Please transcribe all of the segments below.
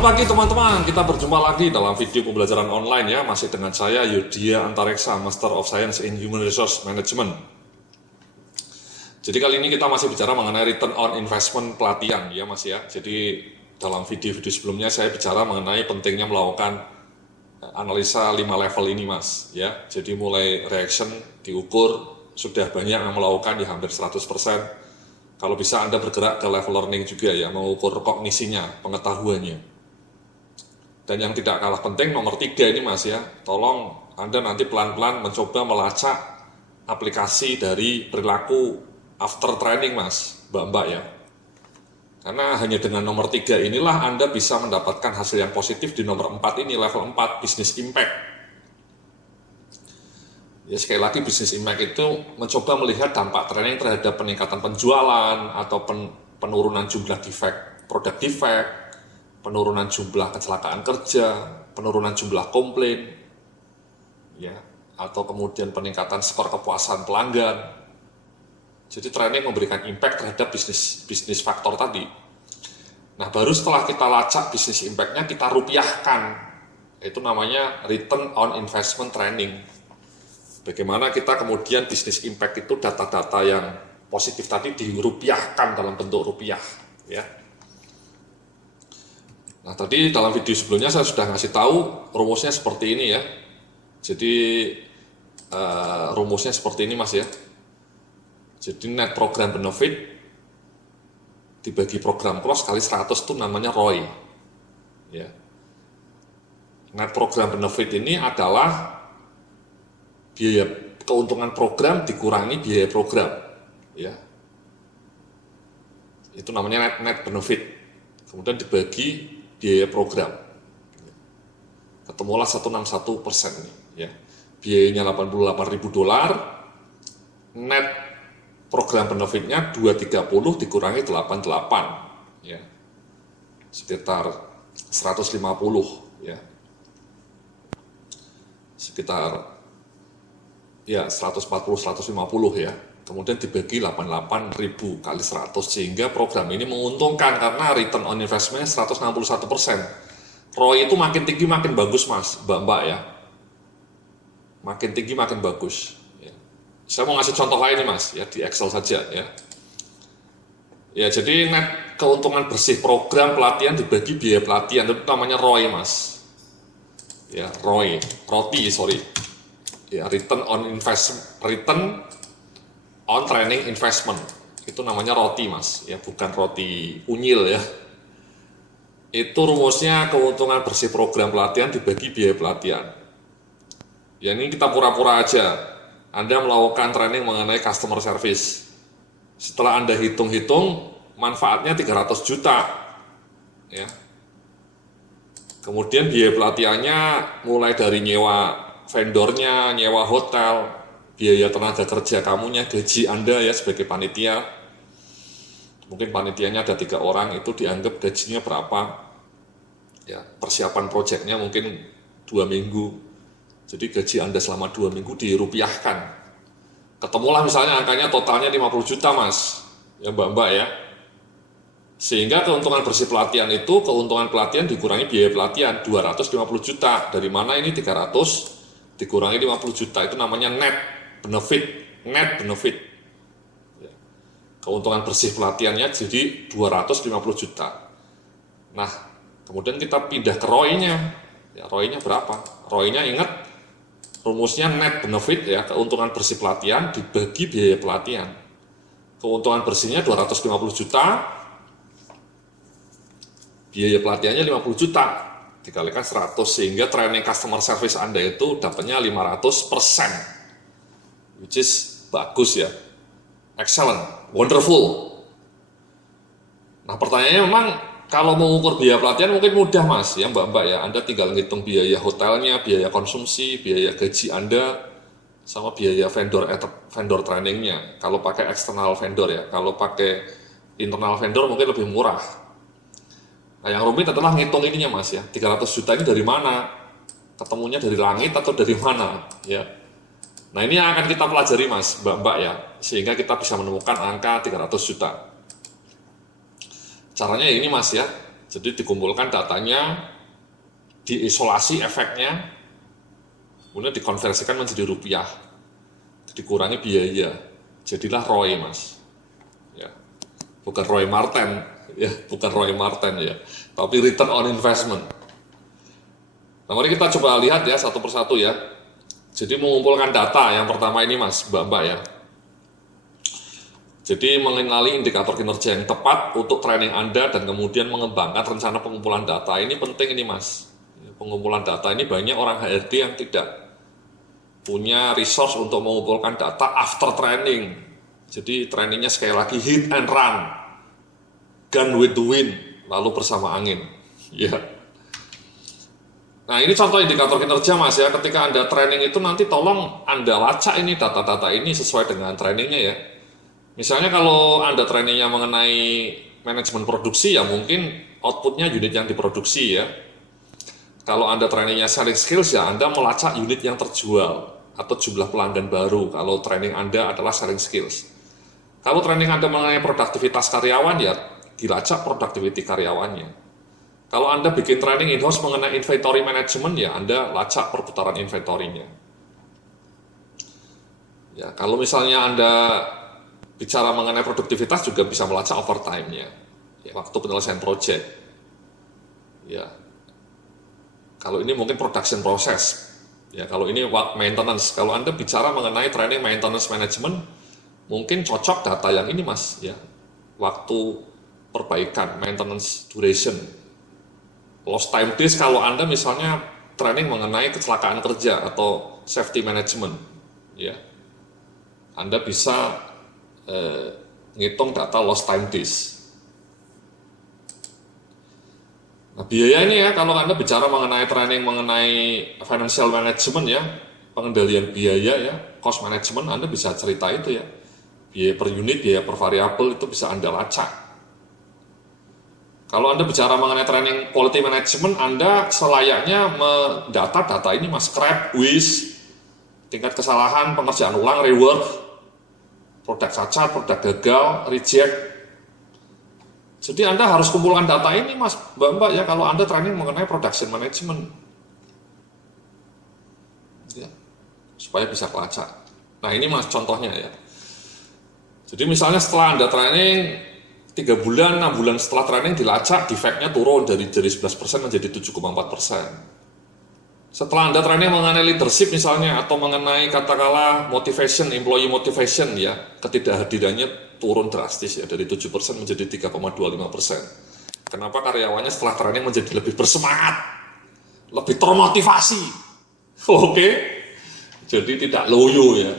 Selamat pagi teman-teman, kita berjumpa lagi dalam video pembelajaran online ya. Masih dengan saya Yudhya Antareksa, Master of Science in Human Resource Management. Jadi kali ini kita masih bicara mengenai return on investment pelatihan ya mas ya. Jadi dalam video-video sebelumnya saya bicara mengenai pentingnya melakukan analisa 5 level ini mas ya. Jadi mulai reaction diukur, sudah banyak yang melakukan di hampir 100%. Kalau bisa Anda bergerak ke level learning juga ya, mengukur kognisinya, pengetahuannya. Dan yang tidak kalah penting nomor 3 ini mas ya, tolong Anda nanti pelan-pelan mencoba melacak aplikasi dari perilaku after training mas, mbak-mbak ya. Karena hanya dengan nomor 3 inilah Anda bisa mendapatkan hasil yang positif di nomor 4 ini, level 4, business impact. Ya sekali lagi business impact itu mencoba melihat dampak training terhadap peningkatan penjualan atau penurunan jumlah defect, produk defect, penurunan jumlah kecelakaan kerja, penurunan jumlah komplain, ya, atau kemudian peningkatan skor kepuasan pelanggan. Jadi training memberikan impact terhadap bisnis faktor tadi. Nah baru setelah kita lacak bisnis impact-nya kita rupiahkan, itu namanya return on investment training. Bagaimana kita kemudian bisnis impact itu data-data yang positif tadi dirupiahkan dalam bentuk rupiah, ya. Nah tadi dalam video sebelumnya saya sudah ngasih tahu rumusnya seperti ini ya. Jadi rumusnya seperti ini mas ya. Jadi net program benefit dibagi program cost kali 100 itu namanya ROI. Ya. Net program benefit ini adalah biaya keuntungan program dikurangi biaya program, ya. Itu namanya net benefit. Kemudian dibagi biaya program. Ketemulah 161% nih, ya. Biayanya $88.000, net program benefitnya 230 dikurangi 88, ya. Sekitar 150, ya. Sekitar ya 140-150 ya, kemudian dibagi 88.000 kali 100 sehingga program ini menguntungkan karena return on investment 161%. ROI itu makin tinggi makin bagus mas, mbak-mbak ya, makin tinggi makin bagus ya. Saya mau ngasih contoh lain nih mas ya, di Excel saja ya. Ya jadi net keuntungan bersih program pelatihan dibagi biaya pelatihan itu namanya ROI mas ya, ROTI ya, return on training investment itu namanya ROTI mas ya, bukan roti unyil ya. Itu rumusnya keuntungan bersih program pelatihan dibagi biaya pelatihan ya. Ini kita pura-pura aja Anda melakukan training mengenai customer service, setelah Anda hitung-hitung manfaatnya 300 juta ya. Kemudian biaya pelatihannya mulai dari nyewa vendornya, nyewa hotel, biaya tenaga kerja kamunya, gaji Anda ya sebagai panitia. Mungkin panitianya ada 3 orang, itu dianggap gajinya berapa. Ya, persiapan proyeknya mungkin 2 minggu. Jadi gaji Anda selama 2 minggu dirupiahkan. Ketemulah misalnya angkanya totalnya 50 juta mas, ya mbak-mbak ya. Sehingga keuntungan bersih pelatihan itu, keuntungan pelatihan dikurangi biaya pelatihan 250 juta. Dari mana ini 300? Dikurangi 50 juta, itu namanya net benefit. Keuntungan bersih pelatihannya jadi 250 juta. Nah kemudian kita pindah ke ROI-nya ya, ROI-nya berapa? ROI-nya ingat rumusnya net benefit ya, keuntungan bersih pelatihan dibagi biaya pelatihan. Keuntungan bersihnya 250 juta, biaya pelatihannya 50 juta dikalikan 100 sehingga training customer service Anda itu dapatnya 500%, which is bagus ya, excellent, wonderful. Nah pertanyaannya memang kalau mengukur biaya pelatihan mungkin mudah mas ya mbak-mbak ya, Anda tinggal ngitung biaya hotelnya, biaya konsumsi, biaya gaji Anda, sama biaya vendor trainingnya kalau pakai eksternal vendor ya. Kalau pakai internal vendor mungkin lebih murah. Nah yang rumit adalah ngitung ininya mas ya, 300 juta ini dari mana? Ketemunya dari langit atau dari mana ya? Nah ini yang akan kita pelajari mas, mbak-mbak ya, sehingga kita bisa menemukan angka 300 juta. Caranya ini mas ya, Jadi dikumpulkan datanya, diisolasi efeknya, kemudian dikonversikan menjadi rupiah, dikurangi biaya, jadilah ROI mas. Ya, bukan Roy Martin, ya, bukan Roy Martin ya, tapi return on investment. Nah, mari kita coba lihat ya satu persatu ya. Jadi mengumpulkan data yang pertama ini mas, mbak-mbak ya. Jadi mengenali indikator kinerja yang tepat untuk training Anda dan kemudian mengembangkan rencana pengumpulan data. Ini penting ini mas. Pengumpulan data ini banyak orang HRD yang tidak punya resource untuk mengumpulkan data after training. Jadi trainingnya sekali lagi hit and run, gun with the wind, lalu bersama angin. Ya. Nah ini contoh indikator kinerja mas ya. Ketika Anda training itu nanti tolong Anda lacak ini data-data ini sesuai dengan trainingnya ya. Misalnya kalau Anda trainingnya mengenai manajemen produksi ya mungkin outputnya unit yang diproduksi ya. Kalau Anda trainingnya selling skills ya Anda melacak unit yang terjual atau jumlah pelanggan baru kalau training Anda adalah selling skills. Kalau training Anda mengenai produktivitas karyawan ya dilacak productivity karyawannya. Kalau Anda bikin training in-house mengenai inventory management ya Anda lacak perputaran inventory-nya. Ya, kalau misalnya Anda bicara mengenai produktivitas juga bisa melacak overtime-nya, ya, waktu penyelesaian project. Ya, kalau ini mungkin production process. Ya, kalau ini maintenance. Kalau Anda bicara mengenai training maintenance management, mungkin cocok data yang ini mas. Ya, waktu perbaikan, maintenance duration, lost time days. Kalau Anda misalnya training mengenai kecelakaan kerja atau safety management, ya, Anda bisa ngitung data lost time days. Nah, biaya ini ya, kalau Anda bicara mengenai training mengenai financial management ya, pengendalian biaya ya, cost management, Anda bisa cerita itu ya. Biaya per unit, biaya per variabel itu bisa Anda lacak. Kalau Anda bicara mengenai training quality management, Anda selayaknya mendata data ini mas, scrap, waste, tingkat kesalahan, pengerjaan ulang, rework, produk cacat, produk gagal, reject. Jadi Anda harus kumpulkan data ini mas, mbak-mbak ya, kalau Anda training mengenai production management. Ya, supaya bisa kelacak. Nah ini mas contohnya ya. Jadi misalnya setelah Anda training 3 bulan, 6 bulan setelah training dilacak, defectnya turun dari 11% menjadi 7,4%. Setelah Anda training mengenai leadership misalnya, atau mengenai katakanlah motivation, employee motivation ya, ketidakhadirannya turun drastis ya, dari 7% menjadi 3,25%. Kenapa? Karyawannya setelah training menjadi lebih bersemangat, lebih termotivasi. Oke? Jadi tidak loyo ya.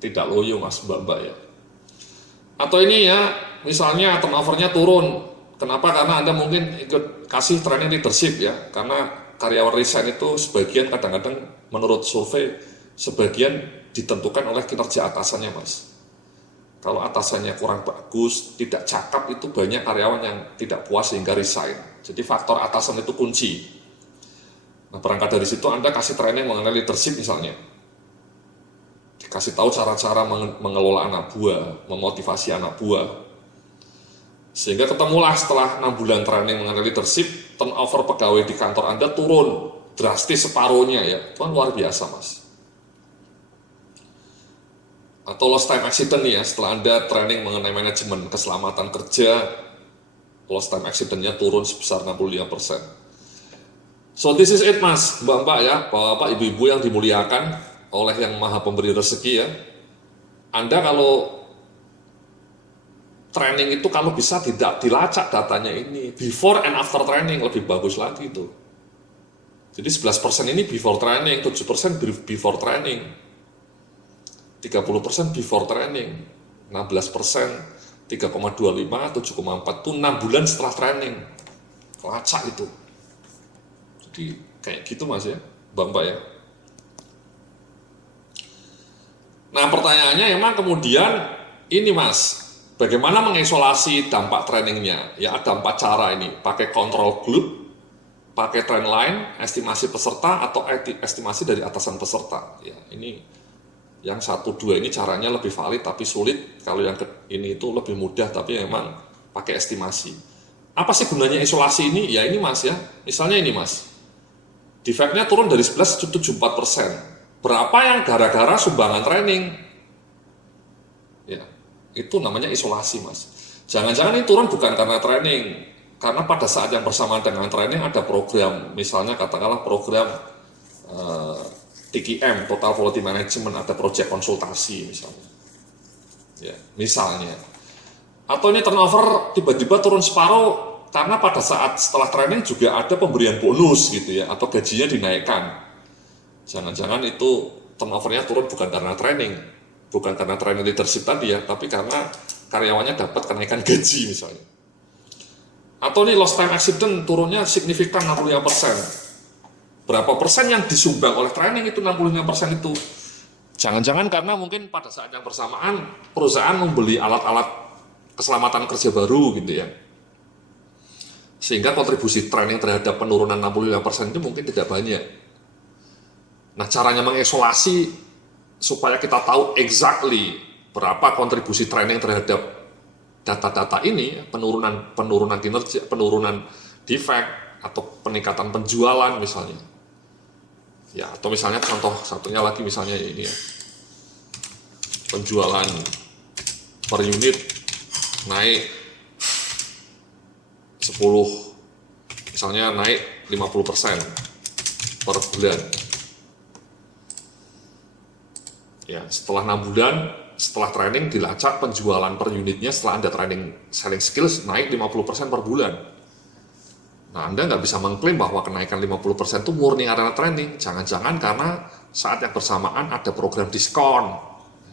Tidak loyo mas mbak-mbak ya. Atau ini ya, misalnya turnovernya turun. Kenapa? Karena Anda mungkin ikut kasih training leadership ya, karena karyawan resign itu sebagian kadang-kadang menurut survei sebagian ditentukan oleh kinerja atasannya mas. Kalau atasannya kurang bagus, tidak cakap, itu banyak karyawan yang tidak puas sehingga resign. Jadi faktor atasan itu kunci. Nah berangkat dari situ Anda kasih training mengenai leadership misalnya, dikasih tahu cara-cara mengelola anak buah, memotivasi anak buah, sehingga ketemulah setelah 6 bulan training mengenai leadership, turnover pegawai di kantor Anda turun drastis separuhnya ya, itu kan luar biasa mas. Atau lost time accident ya, setelah Anda training mengenai manajemen keselamatan kerja, lost time accident-nya turun sebesar 65%. So this is it mas, mbak-mbak ya, bapak ibu-ibu yang dimuliakan oleh yang maha pemberi rezeki ya. Anda kalau training itu kalau bisa tidak dilacak datanya ini, before and after training lebih bagus lagi itu. Jadi 11% ini before training, 7% before training, 30% before training, 16%, 3,25, 7,4 itu 6 bulan setelah training. Kelacak itu. Jadi kayak gitu mas ya, mbak-mbak ya. Nah pertanyaannya emang kemudian ini mas, bagaimana mengisolasi dampak trainingnya? Ya ada 4 cara ini, pakai control group, pakai trend line, estimasi peserta, atau estimasi dari atasan peserta. Ya ini yang 1-2 ini caranya lebih valid tapi sulit. Kalau yang ini itu lebih mudah tapi memang pakai estimasi. Apa sih gunanya isolasi ini? Ya ini mas ya, misalnya ini mas, defectnya turun dari 11,74%. Berapa yang gara-gara sumbangan training? Ya, itu namanya isolasi mas. Jangan-jangan ini turun bukan karena training, karena pada saat yang bersamaan dengan training ada program, misalnya katakanlah program TQM, Total Quality Management, ada project konsultasi misalnya. Ya, misalnya. Atau ini turnover tiba-tiba turun separuh karena pada saat setelah training juga ada pemberian bonus gitu ya, atau gajinya dinaikkan. Jangan-jangan itu turnovernya turun bukan karena training, bukan karena training leadership tadi ya, tapi karena karyawannya dapat kenaikan gaji misalnya. Atau nih lost time accident turunnya signifikan 65%. Berapa persen yang disumbang oleh training itu 65% itu? Jangan-jangan karena mungkin pada saat yang bersamaan perusahaan membeli alat-alat keselamatan kerja baru gitu ya. Sehingga kontribusi training terhadap penurunan 65% itu mungkin tidak banyak. Nah, caranya mengisolasi supaya kita tahu exactly berapa kontribusi training terhadap data-data ini, penurunan kinerja, penurunan defect atau peningkatan penjualan misalnya. Ya, atau misalnya contoh satunya lagi misalnya ini ya. Penjualan per unit naik 10, misalnya naik 50% per bulan. Ya, setelah 6 bulan, setelah training dilacak penjualan per unitnya setelah Anda training selling skills naik 50% per bulan. Nah, Anda nggak bisa mengklaim bahwa kenaikan 50% itu murni karena training. Jangan-jangan karena saat yang bersamaan ada program diskon,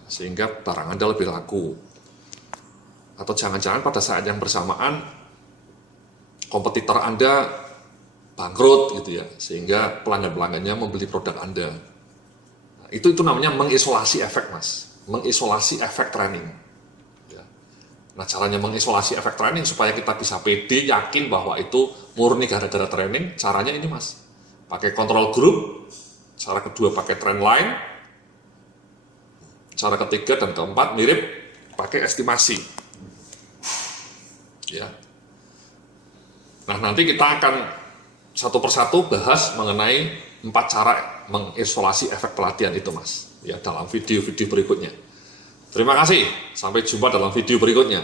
sehingga barang Anda lebih laku. Atau jangan-jangan pada saat yang bersamaan kompetitor Anda bangkrut gitu ya, sehingga pelanggan-pelanggannya membeli produk Anda. Nah, itu namanya mengisolasi efek mas, mengisolasi efek training. Ya. Nah, caranya mengisolasi efek training supaya kita bisa pede, yakin bahwa itu murni gara-gara training, caranya ini mas, pakai control group, cara kedua pakai trend line, cara ketiga dan keempat mirip pakai estimasi. Ya. Nah, nanti kita akan satu persatu bahas mengenai 4 cara mengisolasi efek pelatihan itu mas, ya, dalam video-video berikutnya. Terima kasih, sampai jumpa dalam video berikutnya.